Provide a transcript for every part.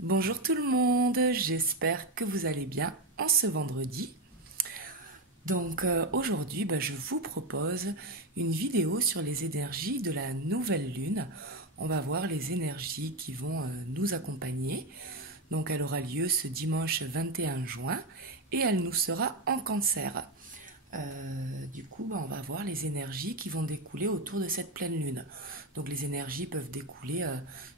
Bonjour tout le monde, j'espère que vous allez bien en ce vendredi. Aujourd'hui, je vous propose une vidéo sur les énergies de la nouvelle lune. On va voir les énergies qui vont nous accompagner. Donc elle aura lieu ce dimanche 21 juin et elle nous sera en cancer. On va voir les énergies qui vont découler autour de cette pleine lune. Donc les énergies peuvent découler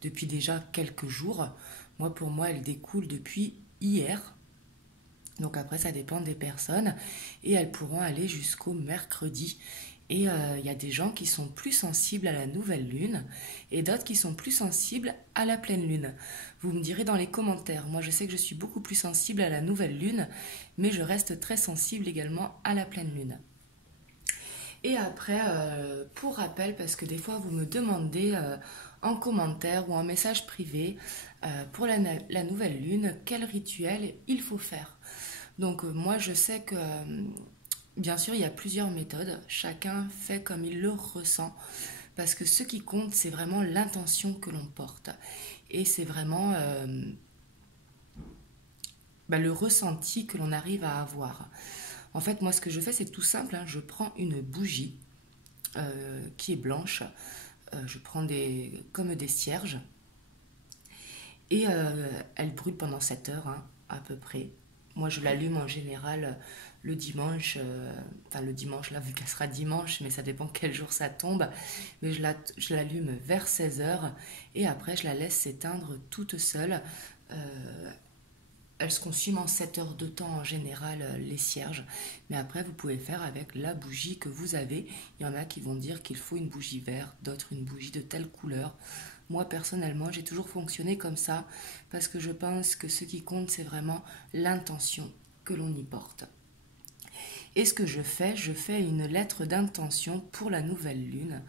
depuis déjà quelques jours. Pour moi, elles découlent depuis hier. Donc après, ça dépend des personnes et elles pourront aller jusqu'au mercredi. Et il y a des gens qui sont plus sensibles à la nouvelle lune et d'autres qui sont plus sensibles à la pleine lune. Vous me direz dans les commentaires. Moi, je sais que je suis beaucoup plus sensible à la nouvelle lune, mais je reste très sensible également à la pleine lune. Et après, pour rappel, parce que des fois vous me demandez en commentaire ou en message privé pour la nouvelle lune, quel rituel il faut faire. Moi je sais que bien sûr il y a plusieurs méthodes, chacun fait comme il le ressent, parce que ce qui compte c'est vraiment l'intention que l'on porte. Et c'est vraiment le ressenti que l'on arrive à avoir. En fait, moi, ce que je fais, c'est tout simple. Je prends une bougie qui est blanche. Je prends comme des cierges. Et elle brûle pendant 7 heures, à peu près. Moi, je l'allume en général le dimanche. Le dimanche, là, vu qu'elle sera dimanche, mais ça dépend quel jour ça tombe. Mais je l'allume vers 16 heures. Et après, je la laisse s'éteindre toute seule. Elles se consument en 7 heures de temps en général, les cierges. Mais après, vous pouvez faire avec la bougie que vous avez. Il y en a qui vont dire qu'il faut une bougie verte, d'autres une bougie de telle couleur. Moi, personnellement, j'ai toujours fonctionné comme ça parce que je pense que ce qui compte, c'est vraiment l'intention que l'on y porte. Et ce que je fais une lettre d'intention pour la nouvelle lune.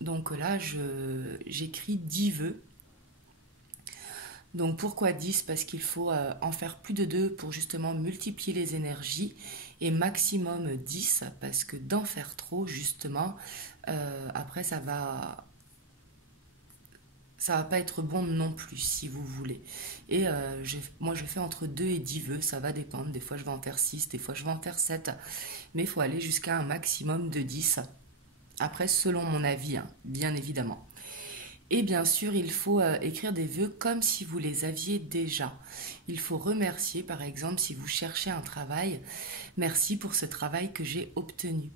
Donc là, j'écris 10 vœux. Donc pourquoi 10? Parce qu'il faut en faire plus de 2 pour justement multiplier les énergies et maximum 10 parce que d'en faire trop justement, après ça va pas être bon non plus si vous voulez. Et moi je fais entre 2 et 10 vœux, ça va dépendre. Des fois je vais en faire 6, des fois je vais en faire 7. Mais il faut aller jusqu'à un maximum de 10. Après selon mon avis, bien évidemment. Et bien sûr, il faut écrire des vœux comme si vous les aviez déjà. Il faut remercier, par exemple, si vous cherchez un travail, merci pour ce travail que j'ai obtenu.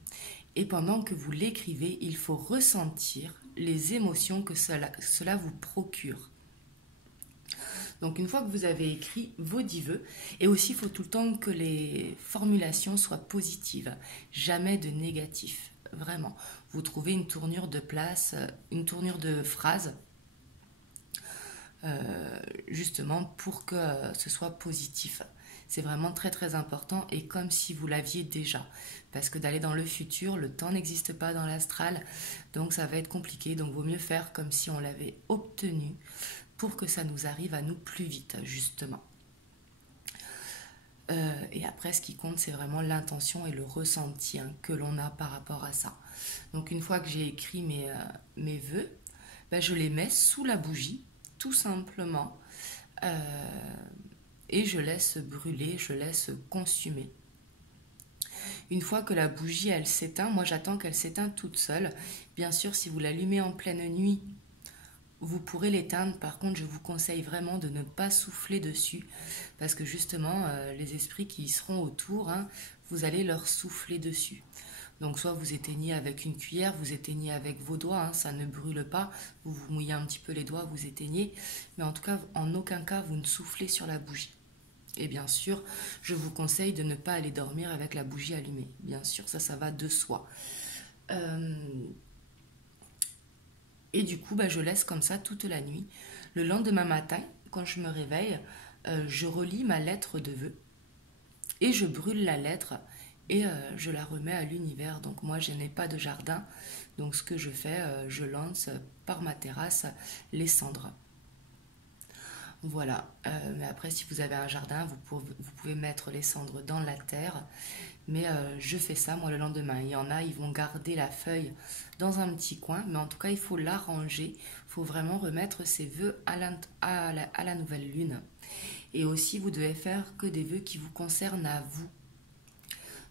Et pendant que vous l'écrivez, il faut ressentir les émotions que cela vous procure. Donc une fois que vous avez écrit vos 10 vœux, et aussi il faut tout le temps que les formulations soient positives, jamais de négatif, vraiment. Vous trouvez une tournure de place, une tournure de phrase, justement pour que ce soit positif. C'est vraiment très très important et comme si vous l'aviez déjà. Parce que d'aller dans le futur, le temps n'existe pas dans l'astral, donc ça va être compliqué. Donc vaut mieux faire comme si on l'avait obtenu pour que ça nous arrive à nous plus vite, justement. Et après, ce qui compte, c'est vraiment l'intention et le ressenti que l'on a par rapport à ça. Donc une fois que j'ai écrit mes vœux, je les mets sous la bougie, tout simplement, et je laisse brûler, je laisse consumer. Une fois que la bougie, elle s'éteint, moi j'attends qu'elle s'éteint toute seule. Bien sûr, si vous l'allumez en pleine nuit, vous pourrez l'éteindre. Par contre, je vous conseille vraiment de ne pas souffler dessus parce que justement, les esprits qui y seront autour, vous allez leur souffler dessus. Donc soit vous éteignez avec une cuillère, vous éteignez avec vos doigts, ça ne brûle pas, vous vous mouillez un petit peu les doigts, vous éteignez, mais en tout cas, en aucun cas, vous ne soufflez sur la bougie. Et bien sûr, je vous conseille de ne pas aller dormir avec la bougie allumée. Bien sûr, ça va de soi. Et du coup, je laisse comme ça toute la nuit. Le lendemain matin, quand je me réveille, je relis ma lettre de vœux et je brûle la lettre et je la remets à l'univers. Donc moi, je n'ai pas de jardin. Donc ce que je fais, je lance par ma terrasse les cendres. Voilà. Mais après, si vous avez un jardin, vous pouvez mettre les cendres dans la terre. Mais je fais ça, moi, le lendemain. Il y en a, ils vont garder la feuille dans un petit coin. Mais en tout cas, il faut l'arranger. Il faut vraiment remettre ses vœux à la nouvelle lune. Et aussi, vous devez faire que des vœux qui vous concernent à vous.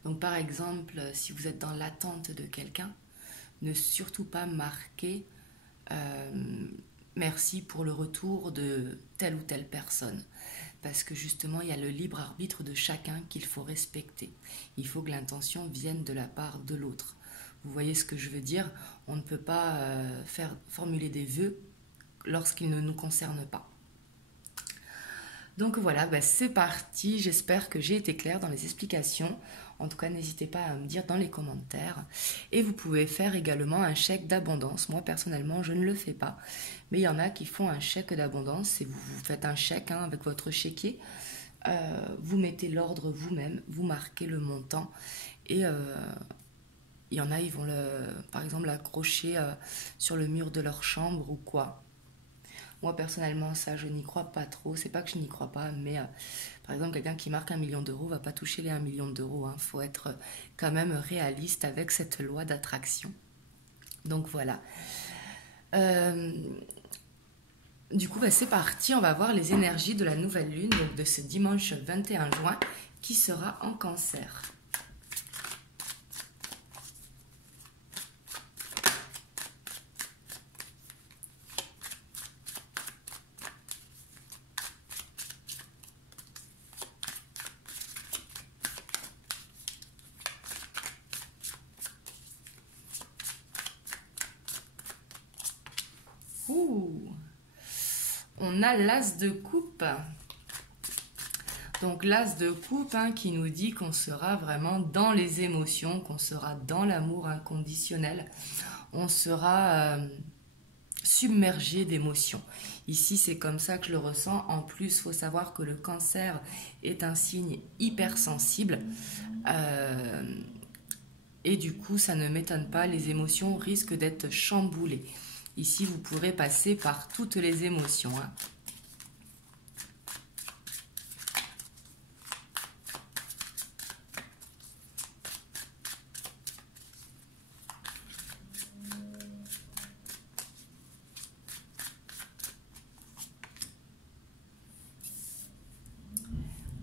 Donc, par exemple, si vous êtes dans l'attente de quelqu'un, ne surtout pas marquer merci pour le retour de telle ou telle personne. Parce que justement, il y a le libre arbitre de chacun qu'il faut respecter. Il faut que l'intention vienne de la part de l'autre. Vous voyez ce que je veux dire? On ne peut pas formuler des vœux lorsqu'ils ne nous concernent pas. Donc voilà, bah c'est parti. J'espère que j'ai été claire dans les explications. En tout cas, n'hésitez pas à me dire dans les commentaires. Et vous pouvez faire également un chèque d'abondance. Moi, personnellement, je ne le fais pas. Mais il y en a qui font un chèque d'abondance. Et vous faites un chèque avec votre chéquier. Vous mettez l'ordre vous-même. Vous marquez le montant. Et il y en a, ils vont, par exemple, l'accrocher sur le mur de leur chambre ou quoi. Moi, personnellement, ça, je n'y crois pas trop. C'est pas que je n'y crois pas, mais par exemple, quelqu'un qui marque 1 million d'euros va pas toucher les 1 million d'euros. Il faut être quand même réaliste avec cette loi d'attraction. Donc voilà. Euh, du coup, bah, c'est parti. On va voir les énergies de la nouvelle lune, donc de ce dimanche 21 juin, qui sera en Cancer. Ouh, on a l'as de coupe. Donc l'as de coupe qui nous dit qu'on sera vraiment dans les émotions, qu'on sera dans l'amour inconditionnel. On sera submergé d'émotions. Ici, c'est comme ça que je le ressens. En plus, il faut savoir que le cancer est un signe hypersensible. Et du coup, ça ne m'étonne pas, les émotions risquent d'être chamboulées. Ici, vous pourrez passer par toutes les émotions.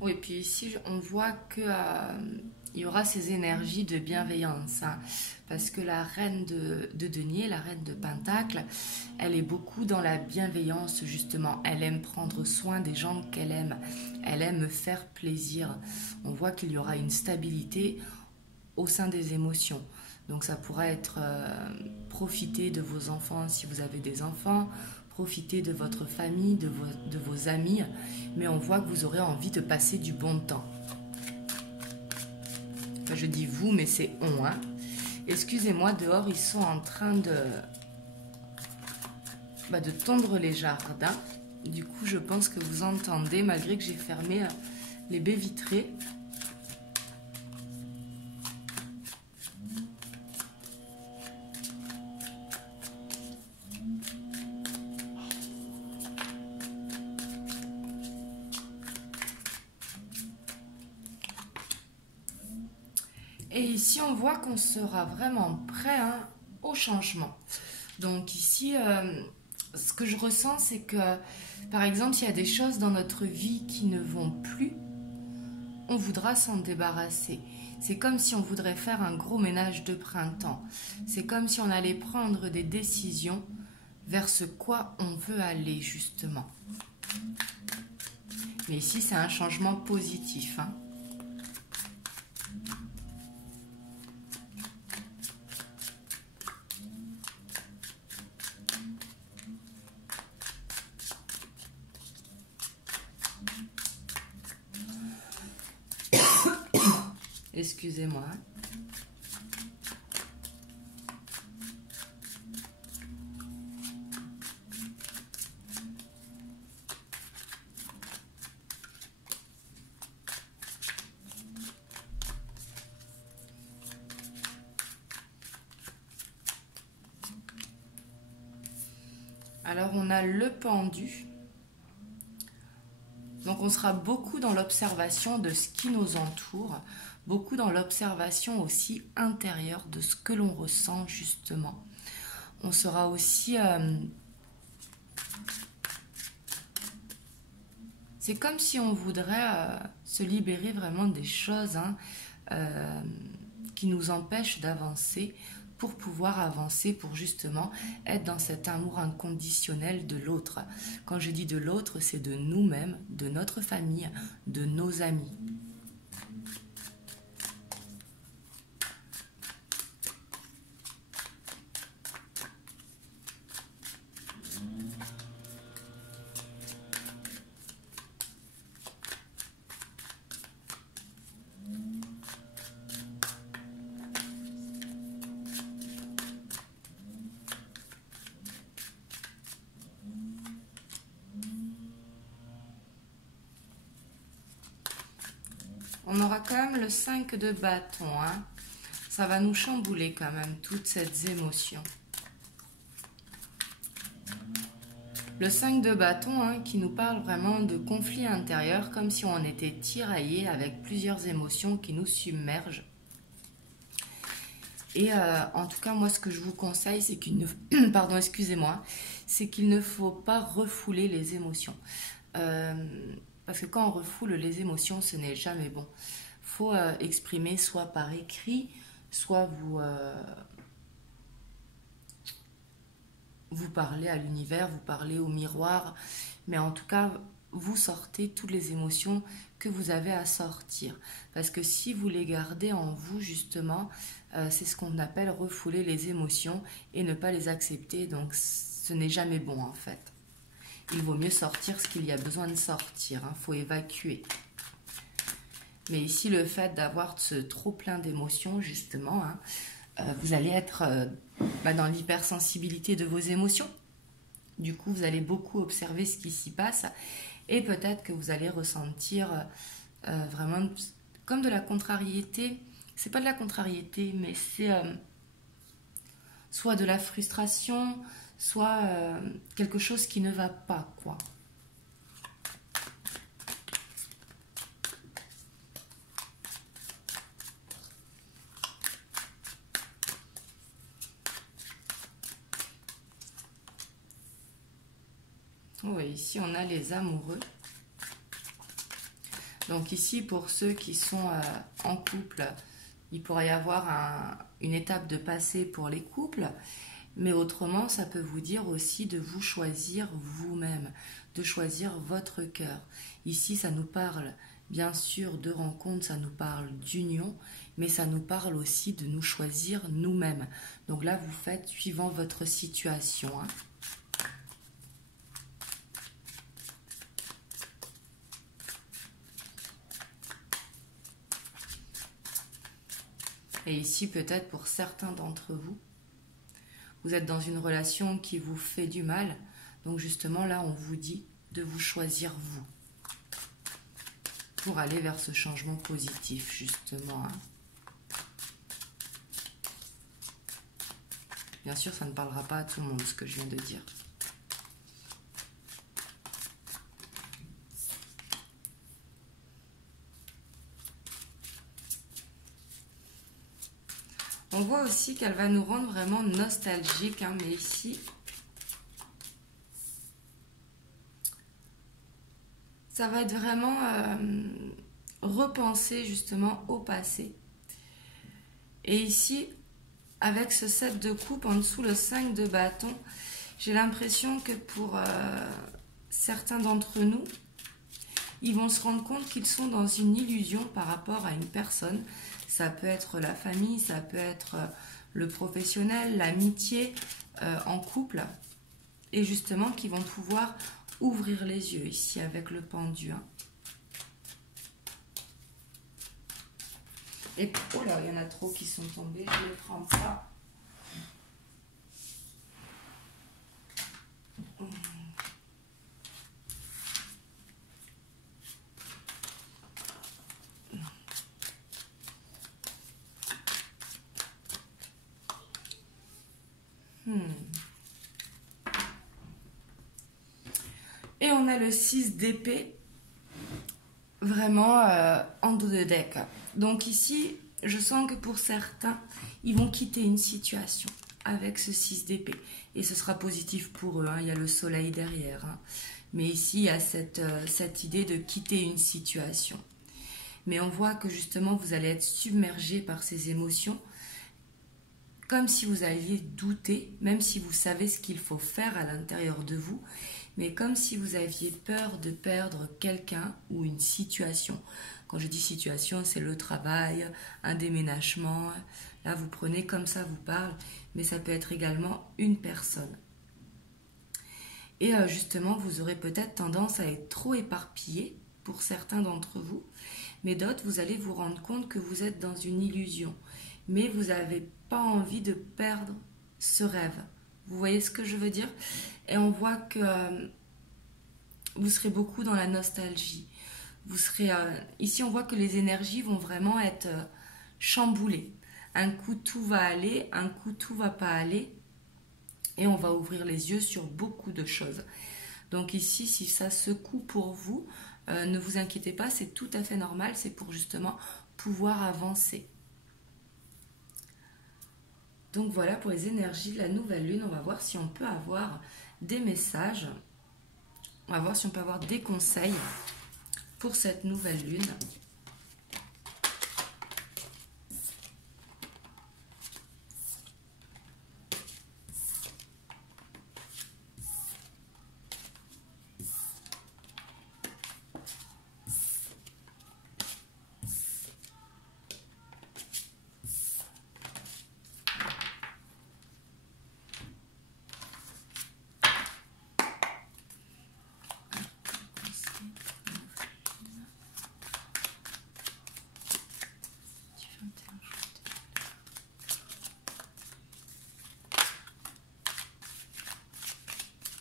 Oui, et puis ici, on voit que il y aura ces énergies de bienveillance. Parce que la reine de denier, la reine de pentacle, elle est beaucoup dans la bienveillance, justement. Elle aime prendre soin des gens qu'elle aime. Elle aime faire plaisir. On voit qu'il y aura une stabilité au sein des émotions. Donc ça pourra être profiter de vos enfants si vous avez des enfants, profiter de votre famille, de vos amis, mais on voit que vous aurez envie de passer du bon temps. Enfin, je dis vous, mais c'est on. Excusez-moi, dehors, ils sont en train de tondre les jardins. Du coup, je pense que vous entendez, malgré que j'ai fermé les baies vitrées. Et ici, on voit qu'on sera vraiment prêt au changement. Donc ici, ce que je ressens, c'est que, par exemple, s'il y a des choses dans notre vie qui ne vont plus, on voudra s'en débarrasser. C'est comme si on voudrait faire un gros ménage de printemps. C'est comme si on allait prendre des décisions vers ce quoi on veut aller, justement. Mais ici, c'est un changement positif. Excusez-moi. Alors, on a le pendu. Donc on sera beaucoup dans l'observation de ce qui nous entoure, beaucoup dans l'observation aussi intérieure de ce que l'on ressent justement. On sera aussi... c'est comme si on voudrait se libérer vraiment des choses qui nous empêchent d'avancer pour pouvoir avancer, pour justement être dans cet amour inconditionnel de l'autre. Quand je dis de l'autre, c'est de nous-mêmes, de notre famille, de nos amis. On aura quand même le 5 de bâton. Hein. Ça va nous chambouler quand même, toutes ces émotions. Le 5 de bâton qui nous parle vraiment de conflit intérieur, comme si on était tiraillé avec plusieurs émotions qui nous submergent. Et en tout cas, moi, ce que je vous conseille, c'est qu'il ne... Pardon, excusez-moi. C'est qu'il ne faut pas refouler les émotions. Parce que quand on refoule les émotions, ce n'est jamais bon. Il faut exprimer soit par écrit, soit vous parlez à l'univers, vous parlez au miroir. Mais en tout cas, vous sortez toutes les émotions que vous avez à sortir. Parce que si vous les gardez en vous, justement, c'est ce qu'on appelle refouler les émotions et ne pas les accepter. Donc, ce n'est jamais bon, en fait. Il vaut mieux sortir ce qu'il y a besoin de sortir. Il faut évacuer. Mais ici, le fait d'avoir ce trop plein d'émotions, justement, vous allez être dans l'hypersensibilité de vos émotions. Du coup, vous allez beaucoup observer ce qui s'y passe. Et peut-être que vous allez ressentir vraiment comme de la contrariété. C'est pas de la contrariété, mais c'est soit de la frustration, soit quelque chose qui ne va pas, quoi. Oui, ici on a les amoureux. Donc ici, pour ceux qui sont en couple, il pourrait y avoir une étape de passé pour les couples. Mais autrement, ça peut vous dire aussi de vous choisir vous-même, de choisir votre cœur. Ici, ça nous parle bien sûr de rencontre, ça nous parle d'union, mais ça nous parle aussi de nous choisir nous-mêmes. Donc là, vous faites suivant votre situation. Et ici, peut-être pour certains d'entre vous, vous êtes dans une relation qui vous fait du mal. Donc justement, là, on vous dit de vous choisir vous. Pour aller vers ce changement positif, justement. Bien sûr, ça ne parlera pas à tout le monde, ce que je viens de dire. On voit aussi qu'elle va nous rendre vraiment nostalgiques, mais ici, ça va être vraiment repenser justement au passé. Et ici, avec ce 7 de coupe, en dessous le 5 de bâton, j'ai l'impression que pour certains d'entre nous, ils vont se rendre compte qu'ils sont dans une illusion par rapport à une personne. Ça peut être la famille, ça peut être le professionnel, l'amitié en couple. Et justement, qu'ils vont pouvoir ouvrir les yeux ici avec le pendu. Et oh là, il y en a trop qui sont tombés, je ne les prends pas. Et on a le 6 d'épée. vraiment en dos de deck. Donc ici, je sens que pour certains, ils vont quitter une situation avec ce 6 d'épée. Et ce sera positif pour eux, hein. Il y a le soleil derrière. Hein. Mais ici, il y a cette idée de quitter une situation. Mais on voit que justement, vous allez être submergé par ces émotions, comme si vous alliez douter, même si vous savez ce qu'il faut faire à l'intérieur de vous, mais comme si vous aviez peur de perdre quelqu'un ou une situation. Quand je dis situation, c'est le travail, un déménagement. Là, vous prenez comme ça vous parle, mais ça peut être également une personne. Et justement, vous aurez peut-être tendance à être trop éparpillé pour certains d'entre vous, mais d'autres, vous allez vous rendre compte que vous êtes dans une illusion, mais vous n'avez pas envie de perdre ce rêve. Vous voyez ce que je veux dire? Et on voit que vous serez beaucoup dans la nostalgie. Vous serez, ici, on voit que les énergies vont vraiment être chamboulées. Un coup, tout va aller, un coup, tout va pas aller. Et on va ouvrir les yeux sur beaucoup de choses. Donc ici, si ça secoue pour vous, ne vous inquiétez pas, c'est tout à fait normal. C'est pour justement pouvoir avancer. Donc voilà pour les énergies de la nouvelle lune. On va voir si on peut avoir des messages. On va voir si on peut avoir des conseils pour cette nouvelle lune.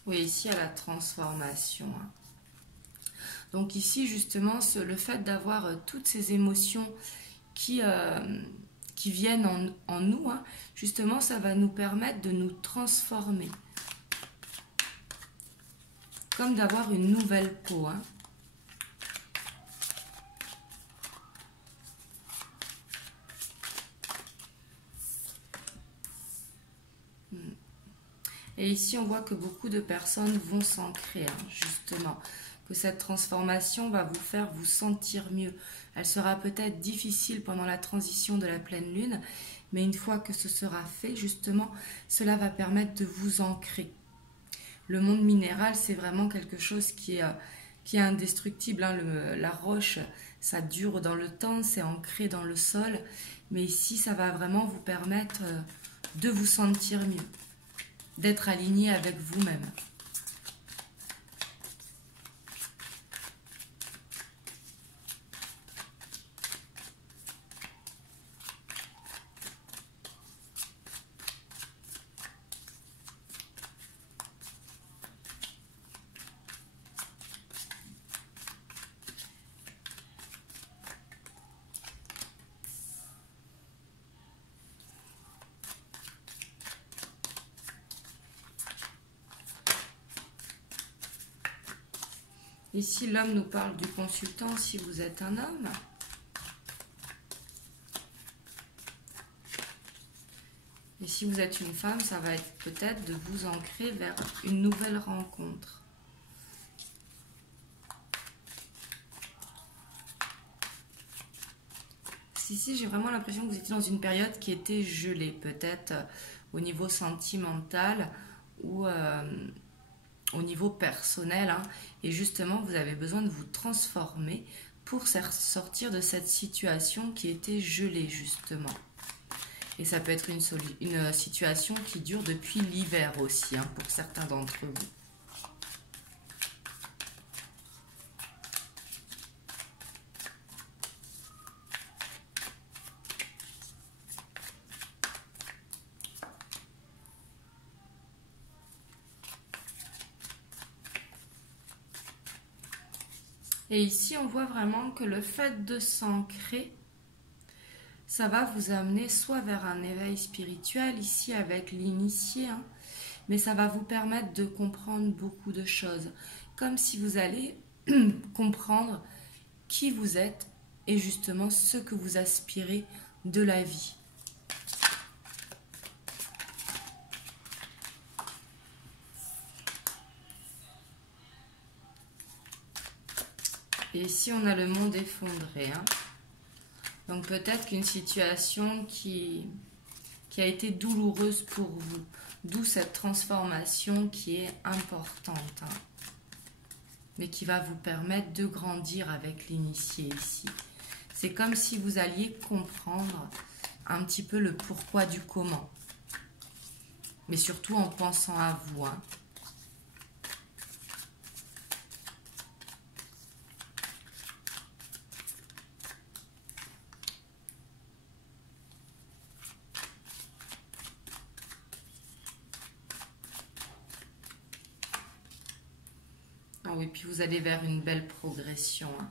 Oui, ici à la transformation. Donc ici justement, le fait d'avoir toutes ces émotions qui viennent en nous, hein, justement ça va nous permettre de nous transformer. Comme d'avoir une nouvelle peau. Hein. Et ici, on voit que beaucoup de personnes vont s'ancrer, hein, justement. Que cette transformation va vous faire vous sentir mieux. Elle sera peut-être difficile pendant la transition de la pleine lune, mais une fois que ce sera fait, justement, cela va permettre de vous ancrer. Le monde minéral, c'est vraiment quelque chose qui est indestructible. Hein. La roche, ça dure dans le temps, c'est ancré dans le sol. Mais ici, ça va vraiment vous permettre de vous sentir mieux, d'être aligné avec vous-même. Ici, l'homme nous parle du consultant si vous êtes un homme. Et si vous êtes une femme, ça va être peut-être de vous ancrer vers une nouvelle rencontre. Ici, j'ai vraiment l'impression que vous étiez dans une période qui était gelée, peut-être au niveau sentimental ou au niveau personnel, hein, et justement vous avez besoin de vous transformer pour sortir de cette situation qui était gelée justement. Et ça peut être une situation qui dure depuis l'hiver aussi, hein, pour certains d'entre vous. Et ici, on voit vraiment que le fait de s'ancrer, ça va vous amener soit vers un éveil spirituel, ici avec l'initié, hein, mais ça va vous permettre de comprendre beaucoup de choses. Comme si vous allez comprendre qui vous êtes et justement ce que vous aspirez de la vie. Et ici, on a le monde effondré. Hein. Donc peut-être qu'une situation qui a été douloureuse pour vous. D'où cette transformation qui est importante. Hein. Mais qui va vous permettre de grandir avec l'initié ici. C'est comme si vous alliez comprendre un petit peu le pourquoi du comment. Mais surtout en pensant à vous. Hein. Ah oui, puis vous allez vers une belle progression. Hein.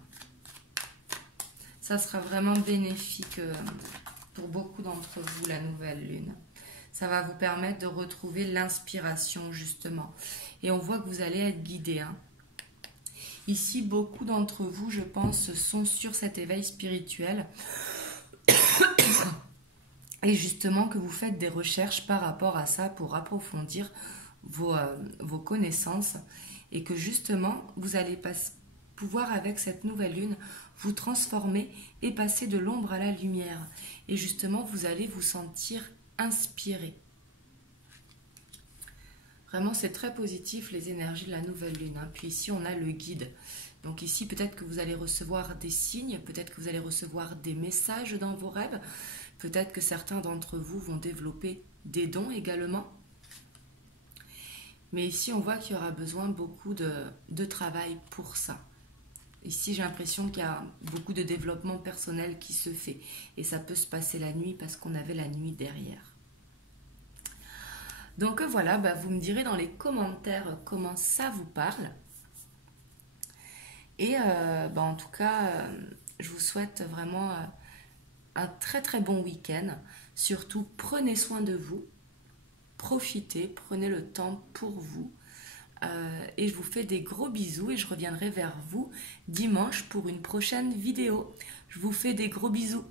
Ça sera vraiment bénéfique pour beaucoup d'entre vous, la nouvelle lune. Ça va vous permettre de retrouver l'inspiration, justement. Et on voit que vous allez être guidé. Hein. Ici, beaucoup d'entre vous, je pense, sont sur cet éveil spirituel. Et justement, que vous faites des recherches par rapport à ça pour approfondir vos connaissances. Et que justement, vous allez pouvoir, avec cette nouvelle lune, vous transformer et passer de l'ombre à la lumière. Et justement, vous allez vous sentir inspiré. Vraiment, c'est très positif, les énergies de la nouvelle lune. Hein. Puis ici, on a le guide. Donc ici, peut-être que vous allez recevoir des signes, peut-être que vous allez recevoir des messages dans vos rêves. Peut-être que certains d'entre vous vont développer des dons également. Mais ici, on voit qu'il y aura besoin beaucoup de travail pour ça. Ici, j'ai l'impression qu'il y a beaucoup de développement personnel qui se fait. Et ça peut se passer la nuit parce qu'on avait la nuit derrière. Donc voilà, vous me direz dans les commentaires comment ça vous parle. Et en tout cas, je vous souhaite vraiment un très très bon week-end. Surtout, prenez soin de vous. Profitez, prenez le temps pour vous. Et je vous fais des gros bisous et je reviendrai vers vous dimanche pour une prochaine vidéo. Je vous fais des gros bisous.